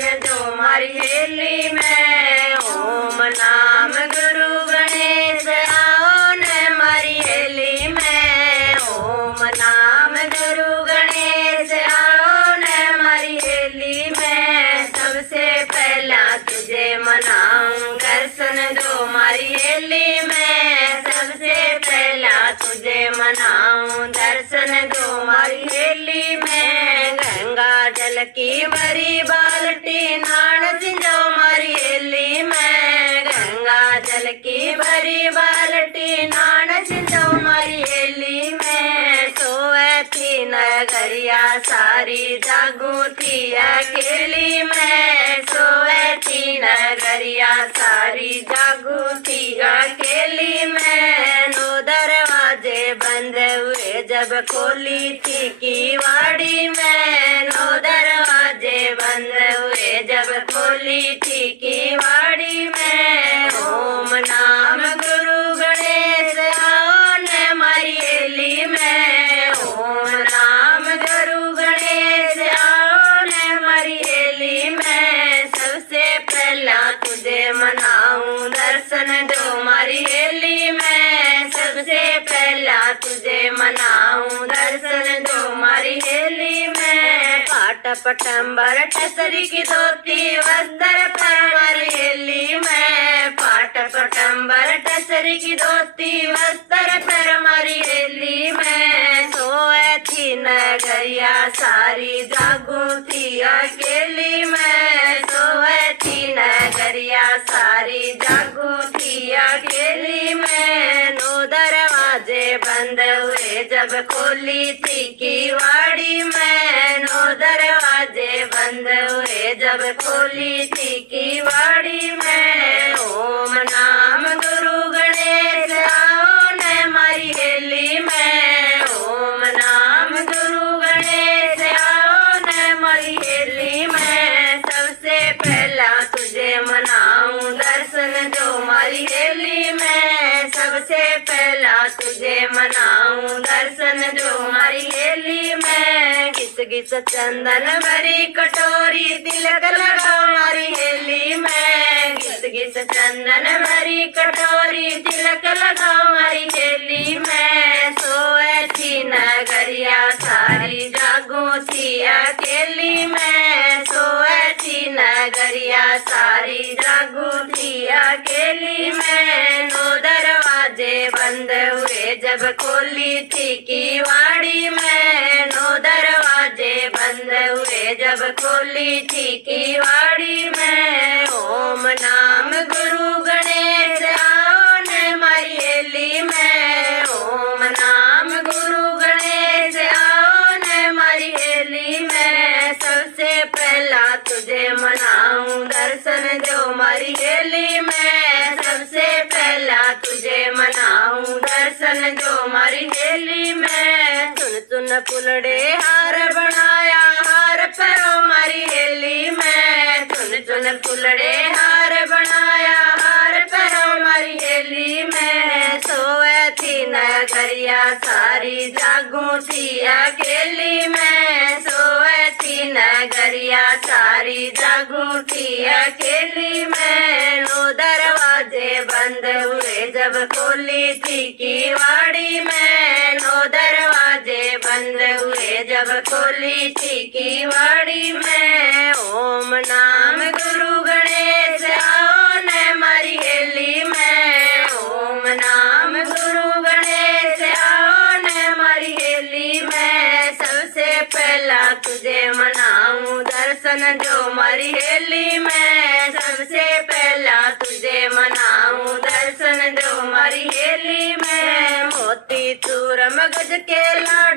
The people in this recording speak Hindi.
दर्शन दो मारी हेली में। ओम नाम गुरु गणेश आओ न मारी हेली में। ओम नाम गुरु गणेश आओ न मारी हेली में। सबसे पहला तुझे मनाऊं दर्शन दो मारी हेली में। सबसे पहला तुझे मनाऊं दर्शन दो मारी हेली में। गंगा जल की भरी बाल्टी नान सिंजो मारी हेली में। गंगा जल की भरी बाल्टी नान सिंजो मारी हेली में। सोए थी नगरिया सारी जागू थी अकेली में। सोए थी नगरिया सारी जागू थी अकेली में। नो दरवाजे बंद हुए जब खोली थी किवाड़ी में। नो दरवाजे बंद हुए जब खोली थी किवाड़ी में। ओम नाम गुरु गणेश आओ न मारी हेली में। ओम नाम गुरु गणेश आओ न मारी हेली में। सबसे पहला तुझे मनाऊं दर्शन दो मारी हेली में। सबसे पहला तुझे मनाऊं दर्शन दो मारी हेली में। पाट पटंबर टसरी की धोती वस्त्र पर मारी हेली में। पाट पटंबर टसरी की धोती वस्त्र पर मारी हेली में। सोए थी नगरिया सारी जागू थी अकेली में। सोए थी नगरिया सारी जागू थी अकेली में। नो दरवाजे बंद हुए जब खोली थी किवाड़ी में। नो दरवाजे बंद हुए जब खोली थी किवाड़ी में। ओम नाम गुरु गणेश आओ न मारी हेली में। ओम नाम गुरु गणेश आओ न मारी हेली में। सबसे पहला तुझे मनाऊं दर्शन दो मारी हेली में। सबसे पहला तुझे मनाऊं दर्शन दो मारी हेली में। घिस घिस चंदन भरी कटोरी तिलक लगाओ मारी हेली में। घिस घिस चंदन भरी कटोरी तिलक लगाओ मारी हेली में। सोए थी नगरिया सारी जागू थी अकेली में। सोए थी नगरिया सारी जागू थी अकेली में। नो दरवाजे बंद हुए जब खोली थी किवाड़ी में। नो दरवाजे बंद हुए जब खोली थी किवाड़ी में। ओम नाम गुरु गणेश आओ न मारी हेली में। ओम नाम गुरु गणेश आओ न मारी हेली में। सबसे पहला तुझे मनाऊं दर्शन दो मारी हेली में। सबसे पहला तुझे मनाऊं दर्शन दो मारी हेली में। सुन सुन फुलड़े हार बनाया हार परो मारी हेली में। सुन सुन फुलड़े हार बनाया हार परो मारी हेली में। सोए थी नगरिया सारी जागू थी अकेली में। सोए थी नगरिया सारी जागू थी अकेली में। नो दरवाजे बंद हुए जब खोली थी किवाड़ी में। नो दरवाजे बंद हुए जब खोली थी किवाड़ी में। ओम नाम गुरु गणेश आओ न मारी हेली में। ओम नाम गुरु गणेश आओ न मारी हेली में। सबसे पहला तुझे मनाऊं दर्शन दो मारी हेली में। सबसे पहला तुझे मनाऊं दर्शन दो मारी हेली में। मोती चूर मगज के लाड़